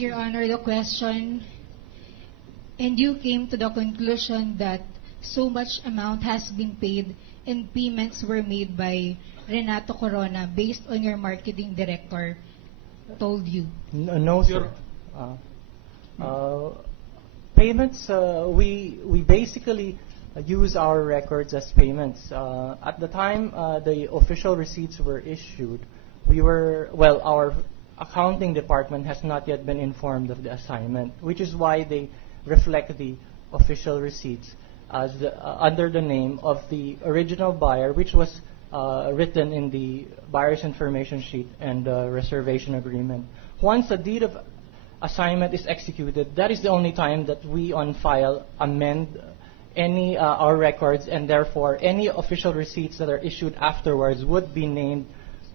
Your Honor, the question, and you came to the conclusion that so much amount has been paid and payments were made by Renato Corona based on your marketing director told you. No, sir. Payments, we basically use our records as payments. At the time the official receipts were issued, our accounting department has not yet been informed of the assignment, which is why they reflect the official receipts as under the name of the original buyer, which was written in the buyer's information sheet and reservation agreement. Once a deed of assignment is executed, that is the only time that we on file amend any our records, and therefore any official receipts that are issued afterwards would be named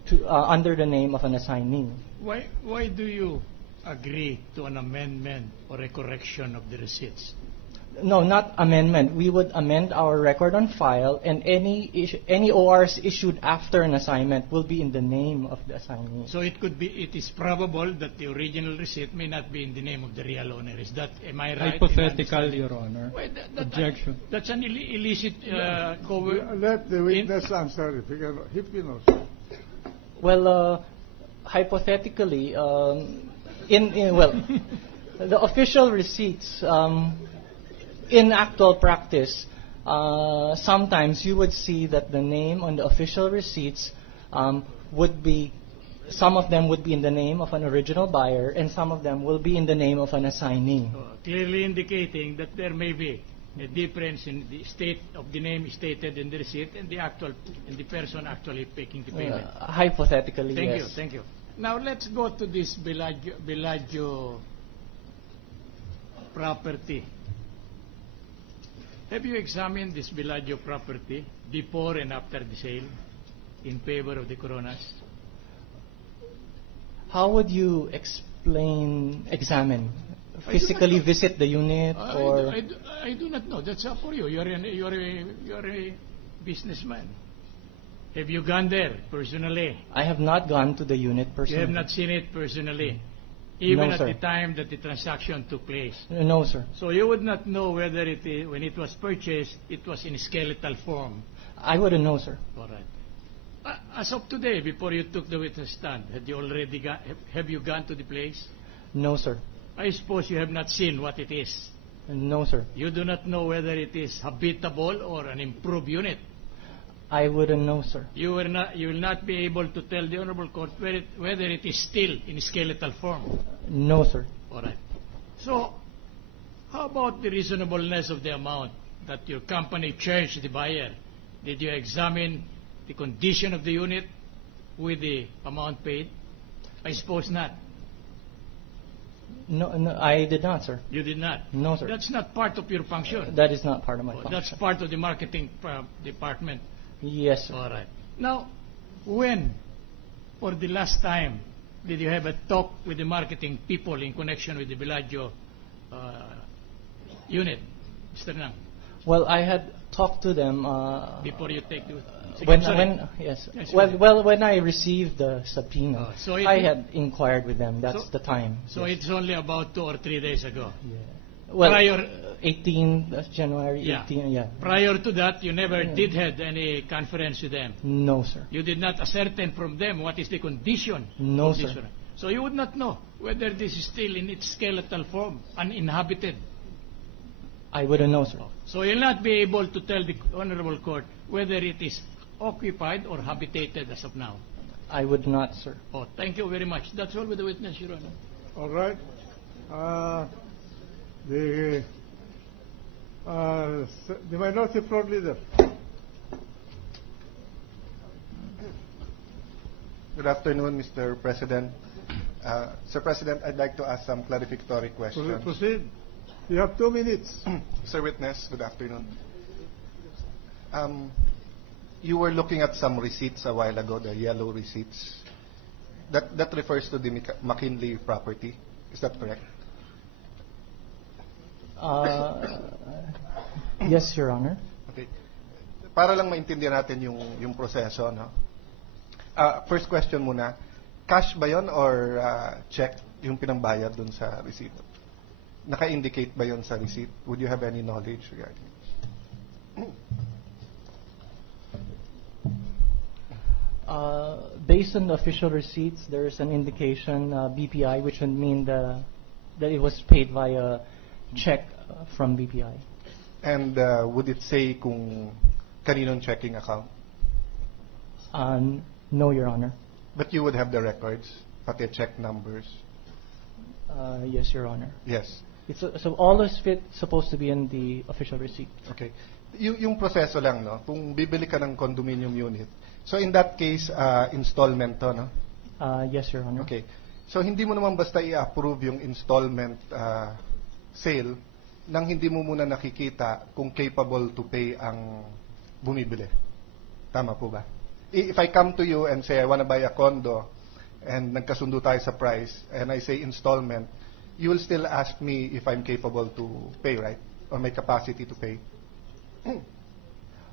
to under the name of an assignee. Why do you agree to an amendment or a correction of the receipts? No, not amendment. We would amend our record on file, and any ORs issued after an assignment will be in the name of the assignee. So it is probable that the original receipt may not be in the name of the real owner. Am I right? Hypothetical, Your Honor. Objection. That's an illicit. Let the witness answer if he knows. Well, hypothetically, the official receipts. In actual practice, sometimes you would see that the name on the official receipts would be, some of them would be in the name of an original buyer, and some of them will be in the name of an assignee. Clearly indicating that there may be a difference in the state of the name stated in the receipt and the person actually making the payment. Hypothetically, yes. Thank you. Now let's go to this Bellagio property. Have you examined this Bellagio property before and after the sale in favor of the Coronas? How would you examine? Physically visit the unit, or? I do not know. That's up for you. You're a businessman. Have you gone there personally? I have not gone to the unit personally. You have not seen it personally? Even No, at sir. the time that the transaction took place? No, sir. So you would not know whether when it was purchased, it was in skeletal form? I wouldn't know, sir. All right. As of today, before you took the witness stand, have you gone to the place? No, sir. I suppose you have not seen what it is. No, sir. You do not know whether it is habitable or an improved unit. I wouldn't know, sir. You will not be able to tell the Honorable Court whether it is still in skeletal form. No, sir. All right. So, how about the reasonableness of the amount that your company charged the buyer? Did you examine the condition of the unit with the amount paid? I suppose not. No, I did not, sir. You did not? No, sir. That's not part of your function. That is not part of my function. That's part of the marketing department. Yes, sir. All right. Now, when, for the last time, did you have a talk with the marketing people in connection with the Bellagio unit, Mr. Nang? Well, I had talked to them Before you take the... Yes. Yes, when I received the subpoena, so I had inquired with them. That's the time. So yes. It's only about 2 or 3 days ago. Yeah. Well, Prior, 18 January. Yeah. 18. Yeah. prior to that, you never did have any conference with them. No, sir. You did not ascertain from them what is the condition. No, of this sir. one. So you would not know whether this is still in its skeletal form, uninhabited. I wouldn't know, sir. So you'll not be able to tell the Honorable Court whether it is occupied or habitated as of now. I would not, sir. Oh, thank you very much. That's all with the witness, Your Honor. All right. The minority floor leader. Good afternoon, Mr. President. Sir President, I'd like to ask some clarificatory questions. Proceed. You have 2 minutes. Sir Witness, good afternoon. You were looking at some receipts a while ago, the yellow receipts. That refers to the McKinley property. Is that correct? Yes, Your Honor. Okay. Para lang maintindihan natin yung proseso, no? First question muna. Cash ba yon or check? yung pinambayad dun sa receipt? Naka-indicate ba yon sa receipt? Would you have any knowledge regarding it? Based on the official receipts, there is an indication BPI, which would mean that it was paid via check from BPI. And would it say kung kaninong checking account? No, Your Honor. But you would have the records, pati check numbers. Yes, Your Honor. Yes. So all is supposed to be in the official receipt. Okay. Yung proseso lang, no? Kung bibili ka ng condominium unit, so in that case, installment to, no? Yes, Your Honor. Okay. So hindi mo naman basta i-approve yung installment sale nang hindi mo muna nakikita kung capable to pay ang bumibili. Tama po ba? If I come to you and say I want to buy a condo and nagkasundo tayo sa price and I say installment, you will still ask me if I'm capable to pay, right? Or my capacity to pay?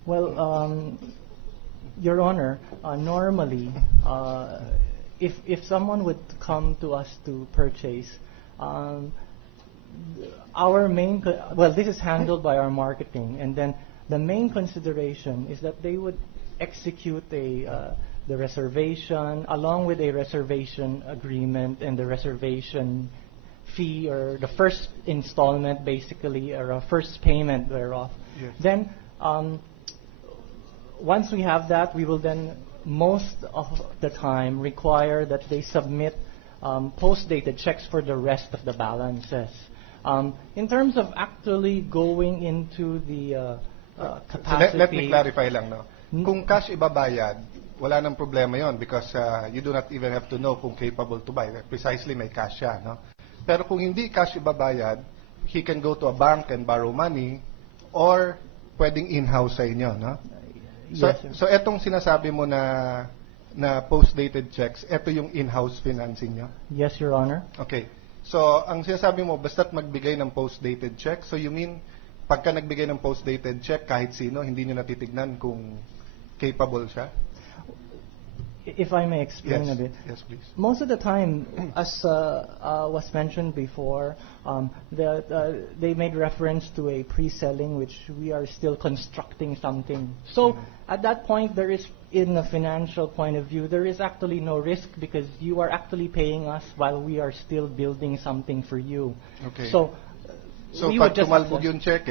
Well, Your Honor, normally, if someone would come to us to purchase, our main, this is handled by our marketing, and then the main consideration is that they would execute the reservation along with a reservation agreement and the reservation fee, or the first installment basically, or a first payment thereof. Yes. Then once we have that, we will then most of the time require that they submit post-dated checks for the rest of the balances. In terms of actually going into the capacity... So let me clarify lang, no? Kung cash ibabayad, wala nang problema yon because you do not even have to know kung capable to buy. Precisely may cash siya, no? Pero kung hindi cash ibabayad, he can go to a bank and borrow money or pwedeng in-house sa inyo, no? So, Yes, sir. so etong sinasabi mo na post-dated checks, eto yung in-house financing nyo? Yes, Your Honor. Okay. So, ang sinasabi mo, basta't magbigay ng post-dated check, so you mean, pagka nagbigay ng post-dated check, kahit sino, hindi nyo natitignan kung capable siya? If I may explain a bit. Yes, please. Most of the time, as was mentioned before, they made reference to a pre-selling, which we are still constructing something. So at that point, there is, in a financial point of view, there is actually no risk because you are actually paying us while we are still building something for you. Okay. So we pag would just tumalbog assess. yung check,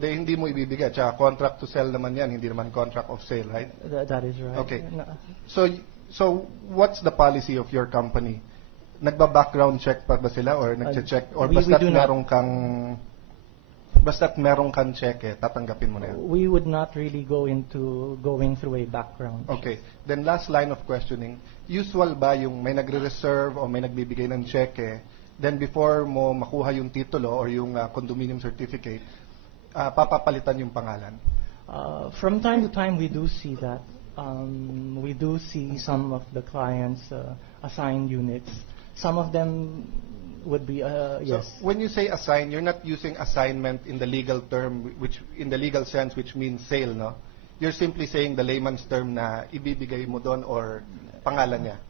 hindi mo ibibigay. Tsaka contract to sell naman yan, hindi naman contract of sale, right? That is right. Okay. No. So what's the policy of your company? Nagba-background check pa ba sila or nagche-check or we basta't do not. merong kang check tatanggapin mo na yan? We would not really go into going through a background. Okay. Then last line of questioning, usual ba yung may nagre-reserve o may nagbibigay ng check then before mo makuha yung titulo or yung condominium certificate, papapalitan yung pangalan? From time to time, we do see that. We do see some of the clients assign units. Some of them would be yes. So when you say assign, you're not using assignment in the legal term, which in the legal sense, which means sale, no? You're simply saying the layman's term na ibibigay mo doon or pangalan niya.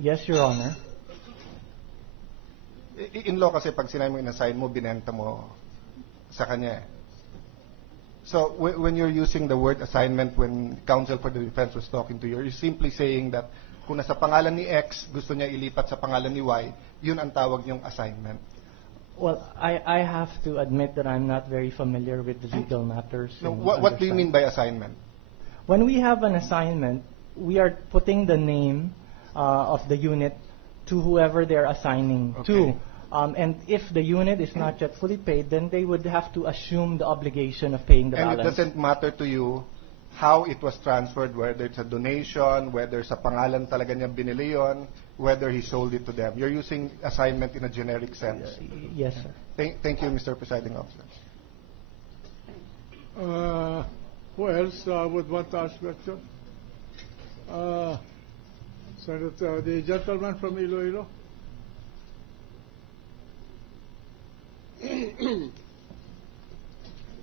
Yes, Your Honor. In law kasi pag sinabi mo in-assign mo, binenta mo sa kanya. So when you're using the word assignment, when counsel for the defense was talking to you, you're simply saying that kung nasa pangalan ni X, gusto niya ilipat sa pangalan ni Y, yun ang tawag niyong assignment. Well, I have to admit that I'm not very familiar with the legal matters. No, what do you mean by assignment? When we have an assignment, we are putting the name of the unit to whoever they're assigning to. And if the unit is not yet fully paid, then they would have to assume the obligation of paying the balance. And it doesn't matter to you how it was transferred, whether it's a donation, whether sa pangalan talaga niya binili yun, whether he sold it to them. You're using assignment in a generic sense. Yes, sir. Thank you, Mr. Presiding Officer. Who else would want to ask question? Senator, the gentleman from Iloilo.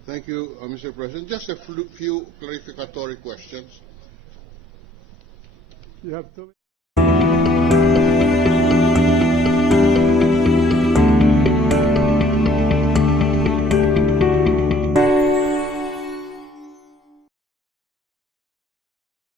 Thank you, Mr. President. Just a few clarificatory questions. You have to.